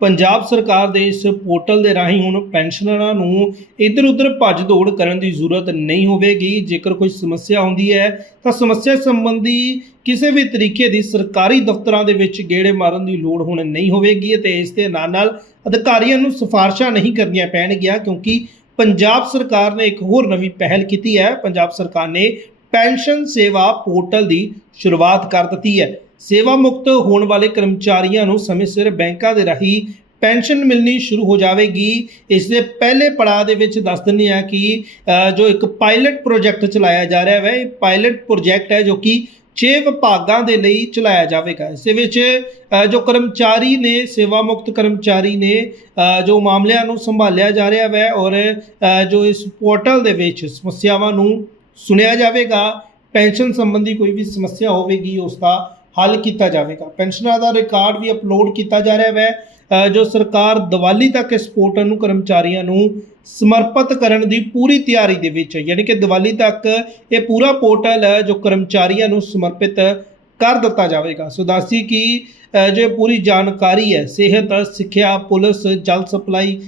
ਪੰਜਾਬ ਸਰਕਾਰ ਦੇ ਇਸ ਪੋਰਟਲ ਦੇ ਰਾਹੀਂ ਹੁਣ ਪੈਨਸ਼ਨਰਾਂ ਨੂੰ ਇੱਧਰ ਉੱਧਰ ਭੱਜ ਦੌੜ ਕਰਨ ਦੀ ਜ਼ਰੂਰਤ ਨਹੀਂ ਹੋਵੇਗੀ। ਜੇਕਰ ਕੋਈ ਸਮੱਸਿਆ ਹੁੰਦੀ ਹੈ, ਤਾਂ ਸਮੱਸਿਆ ਸੰਬੰਧੀ ਕਿਸੇ ਵੀ ਤਰੀਕੇ ਦੀ ਸਰਕਾਰੀ ਦਫ਼ਤਰਾਂ ਦੇ ਵਿੱਚ ਗੇੜੇ ਮਾਰਨ ਦੀ ਲੋੜ ਹੁਣ ਨਹੀਂ ਹੋਵੇਗੀ ਅਤੇ ਇਸ ਦੇ ਨਾਲ ਨਾਲ ਅਧਿਕਾਰੀਆਂ ਨੂੰ ਸਿਫਾਰਸ਼ਾਂ ਨਹੀਂ ਕਰਨੀਆਂ ਪੈਣਗੀਆਂ ਕਿਉਂਕਿ ਪੰਜਾਬ ਸਰਕਾਰ ਨੇ ਇੱਕ ਹੋਰ ਨਵੀਂ ਪਹਿਲ ਕੀਤੀ ਹੈ। ਪੰਜਾਬ ਸਰਕਾਰ ਨੇ ਪੈਨਸ਼ਨ ਸੇਵਾ ਪੋਰਟਲ ਦੀ ਸ਼ੁਰੂਆਤ ਕਰ ਦਿੱਤੀ ਹੈ। ਸੇਵਾ ਮੁਕਤ ਹੋਣ ਵਾਲੇ ਕਰਮਚਾਰੀਆਂ ਨੂੰ ਸਮੇਂ ਸਿਰ ਬੈਂਕਾਂ ਦੇ ਰਾਹੀਂ ਪੈਨਸ਼ਨ ਮਿਲਣੀ ਸ਼ੁਰੂ ਹੋ ਜਾਵੇਗੀ। ਇਸ ਦੇ ਪਹਿਲੇ ਪੜਾਅ ਦੇ ਵਿੱਚ ਦੱਸ ਦਿੰਦੇ ਆ ਕਿ ਜੋ ਇੱਕ ਪਾਇਲਟ ਪ੍ਰੋਜੈਕਟ ਚਲਾਇਆ ਜਾ ਰਿਹਾ ਹੈ ਇਹ ਪਾਇਲਟ ਪ੍ਰੋਜੈਕਟ ਹੈ ਜੋ ਕਿ 6 ਵਿਭਾਗਾਂ ਦੇ ਲਈ ਚਲਾਇਆ ਜਾਵੇਗਾ। ਇਸ ਵਿੱਚ ਜੋ ਕਰਮਚਾਰੀ ਨੇ, ਸੇਵਾ ਮੁਕਤ ਕਰਮਚਾਰੀ ਨੇ ਜੋ ਮਾਮਲਿਆਂ ਨੂੰ ਸੰਭਾਲਿਆ ਜਾ ਰਿਹਾ ਹੈ ਔਰ ਜੋ ਇਸ ਪੋਰਟਲ ਦੇ ਵਿੱਚ ਸਮੱਸਿਆਵਾਂ ਨੂੰ ਸੁਣਿਆ ਜਾਵੇਗਾ, ਪੈਨਸ਼ਨ ਸੰਬੰਧੀ ਕੋਈ ਵੀ ਸਮੱਸਿਆ ਹੋਵੇਗੀ, ਉਸ ਦਾ ਹੱਲ ਕੀਤਾ ਜਾਵੇਗਾ। ਪੈਨਸ਼ਨਾਂ ਦਾ ਰਿਕਾਰਡ ਵੀ ਅਪਲੋਡ ਕੀਤਾ ਜਾ ਰਿਹਾ ਹੈ ਜੋ ਸਰਕਾਰ ਦੀਵਾਲੀ ਤੱਕ ਇਸ ਪੋਰਟਲ ਨੂੰ ਕਰਮਚਾਰੀਆਂ ਨੂੰ ਸਮਰਪਿਤ ਕਰਨ ਦੀ ਪੂਰੀ ਤਿਆਰੀ ਦੇ ਵਿੱਚ ਹੈ। ਯਾਨੀ ਕਿ ਦੀਵਾਲੀ ਤੱਕ ਇਹ ਪੂਰਾ ਪੋਰਟਲ ਹੈ ਜੋ ਕਰਮਚਾਰੀਆਂ ਨੂੰ ਸਮਰਪਿਤ ਕਰ ਦਿੱਤਾ ਜਾਵੇਗਾ। ਸੋ ਦੱਸੀ ਕਿ ਜੋ ਪੂਰੀ ਜਾਣਕਾਰੀ ਹੈ, ਸਿਹਤ, ਸਿੱਖਿਆ, ਪੁਲਿਸ, ਜਲ ਸਪਲਾਈ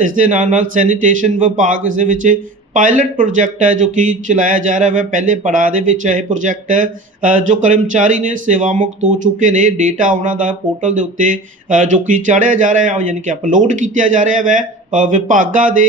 ਇਸ ਦੇ ਨਾਲ ਨਾਲ ਸੈਨੀਟੇਸ਼ਨ ਵਿਭਾਗ ਇਸ ਦੇ ਵਿੱਚ ਪਾਇਲਟ ਪ੍ਰੋਜੈਕਟ ਹੈ ਜੋ ਕਿ ਚਲਾਇਆ ਜਾ ਰਿਹਾ ਹੈ। ਪਹਿਲੇ ਪੜਾਅ ਦੇ ਵਿੱਚ ਇਹ ਪ੍ਰੋਜੈਕਟ ਜੋ ਕਰਮਚਾਰੀ ਨੇ ਸੇਵਾ ਮੁਕਤ ਹੋ ਚੁੱਕੇ ਨੇ ਡੇਟਾ ਉਹਨਾਂ ਦਾ ਪੋਰਟਲ ਦੇ ਉੱਤੇ ਜੋ ਕਿ ਚਾੜਿਆ ਜਾ ਰਿਹਾ ਹੈ ਯਾਨੀ ਕਿ ਅਪਲੋਡ ਕੀਤਾ ਜਾ ਰਿਹਾ ਹੈ। ਅ, ਵਿਭਾਗਾਂ ਦੇ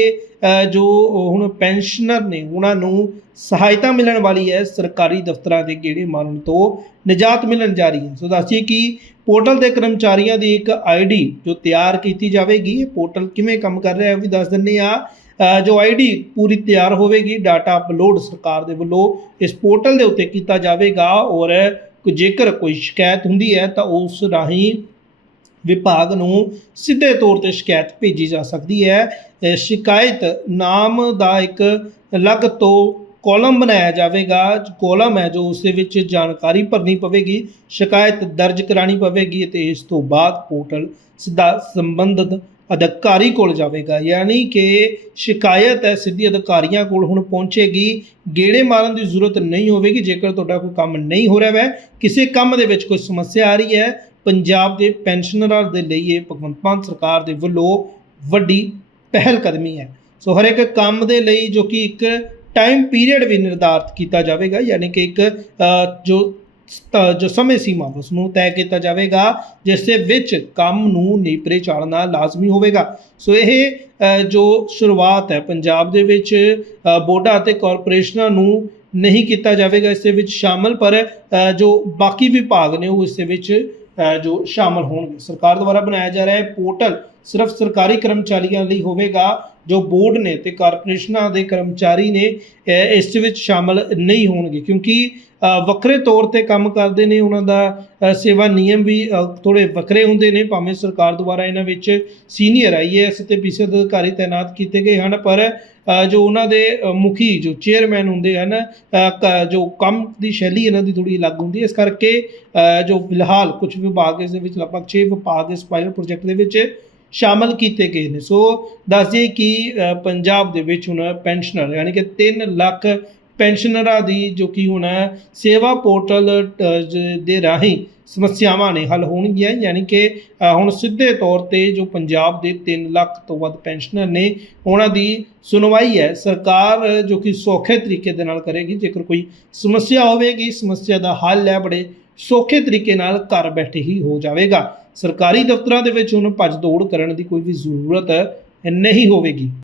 ਜੋ ਹੁਣ ਪੈਨਸ਼ਨਰ ਨੇ ਉਹਨਾਂ ਨੂੰ ਸਹਾਇਤਾ ਮਿਲਣ ਵਾਲੀ ਹੈ ਸਰਕਾਰੀ ਦਫ਼ਤਰਾਂ ਦੇ ਗੇੜੇ ਮਾਰਨ ਤੋਂ ਨਿਜਾਤ ਮਿਲਣ ਜਾ ਰਹੀ ਹੈ। ਸੋ ਦੱਸੀਏ ਕਿ ਪੋਰਟਲ ਦੇ ਕਰਮਚਾਰੀਆਂ ਦੀ ਇੱਕ ਆਈਡੀ ਜੋ ਤਿਆਰ ਕੀਤੀ ਜਾਵੇਗੀ ਇਹ ਪੋਰਟਲ ਕਿਵੇਂ ਕੰਮ ਕਰ ਰਿਹਾ ਹੈ ਉਹ ਵੀ ਦੱਸ ਦਿੰਨੇ ਆ ਜੋ ਆਈਡੀ ਪੂਰੀ ਤਿਆਰ ਹੋਵੇਗੀ ਡਾਟਾ ਅਪਲੋਡ ਸਰਕਾਰ ਦੇ ਵੱਲੋਂ ਇਸ ਪੋਰਟਲ ਦੇ ਉੱਤੇ ਕੀਤਾ ਜਾਵੇਗਾ ਔਰ ਜੇਕਰ ਕੋਈ ਸ਼ਿਕਾਇਤ ਹੁੰਦੀ ਹੈ ਤਾਂ ਉਸ ਰਾਹੀਂ ਵਿਭਾਗ ਨੂੰ ਸਿੱਧੇ ਤੌਰ ਤੇ ਸ਼ਿਕਾਇਤ ਭੇਜੀ ਜਾ ਸਕਦੀ ਹੈ। ਸ਼ਿਕਾਇਤ ਨਾਮ ਦਾ ਇੱਕ ਅਲੱਗ ਤੋਂ ਕਾਲਮ ਬਣਾਇਆ ਜਾਵੇਗਾ। ਕਾਲਮ ਹੈ ਜੋ ਉਸ ਦੇ ਵਿੱਚ ਜਾਣਕਾਰੀ ਭਰਨੀ ਪਵੇਗੀ, ਸ਼ਿਕਾਇਤ ਦਰਜ ਕਰਾਣੀ ਪਵੇਗੀ ਤੇ ਇਸ ਤੋਂ ਬਾਅਦ ਪੋਰਟਲ ਸਿੱਧਾ ਸੰਬੰਧਿਤ ਅਧਿਕਾਰੀ ਕੋਲ ਜਾਵੇਗਾ, ਯਾਨੀ ਕਿ ਸ਼ਿਕਾਇਤ ਹੈ ਸਿੱਧੀ ਅਧਿਕਾਰੀਆਂ ਕੋਲ ਹੁਣ ਪਹੁੰਚੇਗੀ। ਗੇੜੇ ਮਾਰਨ ਦੀ ਜ਼ਰੂਰਤ ਨਹੀਂ ਹੋਵੇਗੀ, ਜੇਕਰ ਤੁਹਾਡਾ ਕੋਈ ਕੰਮ ਨਹੀਂ ਹੋ ਰਿਹਾ ਹੈ ਕਿਸੇ ਕੰਮ ਦੇ ਵਿੱਚ ਕੋਈ ਸਮੱਸਿਆ ਆ ਰਹੀ ਹੈ, ਪੰਜਾਬ ਦੇ ਪੈਨਸ਼ਨਰਾਂ ਦੇ ਲਈ ਇਹ ਭਗਵੰਤ ਮਾਨ ਸਰਕਾਰ ਦੇ ਵੱਲੋਂ ਵੱਡੀ ਪਹਿਲ ਕਦਮੀ ਹੈ। ਸੋ ਹਰ ਇੱਕ ਕੰਮ ਦੇ ਲਈ ਜੋ ਕਿ ਇੱਕ ਟਾਈਮ ਪੀਰੀਅਡ ਵੀ ਨਿਰਧਾਰਤ ਕੀਤਾ ਜਾਵੇਗਾ, ਯਾਨੀ ਕਿ ਇੱਕ ਜੋ ਜੋ ਸਮੇਂ ਸੀਮਾ ਉਸ ਨੂੰ ਤੈਅ ਕੀਤਾ ਜਾਵੇਗਾ, ਜਿਸ ਦੇ ਵਿੱਚ ਕੰਮ ਨੂੰ ਨੇਪਰੇ ਚਾੜਨਾ ਲਾਜ਼ਮੀ ਹੋਵੇਗਾ। ਸੋ ਇਹ ਜੋ ਸ਼ੁਰੂਆਤ ਹੈ, ਪੰਜਾਬ ਦੇ ਵਿੱਚ ਬੋਰਡਾਂ ਅਤੇ ਕਾਰਪੋਰੇਸ਼ਨਾਂ ਨੂੰ ਨਹੀਂ ਕੀਤਾ ਜਾਵੇਗਾ, ਇਸ ਦੇ ਵਿੱਚ ਸ਼ਾਮਲ, ਪਰ ਜੋ ਬਾਕੀ ਵਿਭਾਗ ਨੇ ਉਹ ਇਸ ਦੇ ਵਿੱਚ ਜੋ ਸ਼ਾਮਲ ਹੋਣਗੇ। ਸਰਕਾਰ ਦੁਆਰਾ ਬਣਾਇਆ ਜਾ ਰਿਹਾ ਹੈ ਪੋਰਟਲ ਸਿਰਫ ਸਰਕਾਰੀ ਕਰਮਚਾਰੀਆਂ ਲਈ ਹੋਵੇਗਾ, ਜੋ ਬੋਰਡ ਨੇ ਤੇ ਕਾਰਪੋਰੇਸ਼ਨਾਂ ਦੇ ਕਰਮਚਾਰੀ ਨੇ ਇਸ ਵਿੱਚ ਸ਼ਾਮਲ ਨਹੀਂ ਹੋਣਗੇ। ਕਿਉਂਕਿ ਵੱਖਰੇ ਤੌਰ ਤੇ ਕੰਮ ਕਰਦੇ ਨੇ ਉਹਨਾਂ ਦਾ ਸੇਵਾ ਨਿਯਮ ਵੀ ਥੋੜੇ ਵੱਖਰੇ ਹੁੰਦੇ ਨੇ। ਭਾਵੇਂ ਸਰਕਾਰ ਦੁਆਰਾ ਇਹਨਾਂ ਵਿੱਚ ਸੀਨੀਅਰ ਆਈਏਐਸ ਤੇ ਪੀਸੀਐਸ ਅਧਿਕਾਰੀ ਤਾਇਨਾਤ ਕੀਤੇ ਗਏ ਹਨ, ਪਰ ਜੋ ਉਹਨਾਂ ਦੇ ਮੁਖੀ, ਜੋ ਚੇਅਰਮੈਨ ਹੁੰਦੇ ਹਨ ਕ- ਜੋ ਕੰਮ ਦੀ ਸ਼ੈਲੀ ਇਹਨਾਂ ਦੀ ਥੋੜੀ ਅਲੱਗ ਹੁੰਦੀ ਹੈ। ਇਸ ਕਰਕੇ ਜੋ ਫਿਲਹਾਲ ਕੁਝ ਵਿਭਾਗ ਇਸ ਦੇ ਵਿੱਚ ਲਗਭਗ 6 ਵਿਭਾਗ ਇਸ ਪਾਇਲਟ ਪ੍ਰੋਜੈਕਟ ਦੇ ਵਿੱਚ ਸ਼ਾਮਲ ਕੀਤੇ ਗਏ ਨੇ। ਸੋ ਦੱਸ ਕਿ ਪੰਜਾਬ ਦੇ ਵਿੱਚ ਹੁਣ ਪੈਨਸ਼ਨਰ ਯਾਨੀ ਕਿ 3 ਲੱਖ ਪੈਨਸ਼ਨਰਾਂ ਦੀ ਜੋ ਕਿ ਹੁਣ ਸੇਵਾ ਪੋਰਟਲ ਅ, ਜ- ਦੇ ਰਾਹੀਂ ਸਮੱਸਿਆਵਾਂ ਨੇ ਹੱਲ ਹੋਣਗੀਆਂ। ਯਾਨੀ ਕਿ ਹੁਣ ਸਿੱਧੇ ਤੌਰ ਤੇ ਜੋ ਪੰਜਾਬ ਦੇ 3 ਲੱਖ ਤੋਂ ਵੱਧ ਪੈਨਸ਼ਨਰ ਨੇ ਉਹਨਾਂ ਦੀ ਸੁਣਵਾਈ ਹੈ। ਸਰਕਾਰ ਜੋ ਕਿ ਸੌਖੇ ਤਰੀਕੇ ਦੇ ਨਾਲ ਕਰੇਗੀ। ਜੇਕਰ ਕੋਈ ਸਮੱਸਿਆ ਹੋਵੇਗੀ ਸਮੱਸਿਆ ਦਾ ਹੱਲ ਹੈ ਬੜੇ ਸੌਖੇ ਤਰੀਕੇ ਨਾਲ ਘਰ ਬੈਠੇ ਹੀ ਹੋ ਜਾਵੇਗਾ। ਸਰਕਾਰੀ ਦਫ਼ਤਰਾਂ ਦੇ ਵਿੱਚ ਹੁਣ ਭੱਜ ਦੌੜ ਕਰਨ ਦੀ ਕੋਈ ਵੀ ਜ਼ਰੂਰਤ ਨਹੀਂ ਹੋਵੇਗੀ।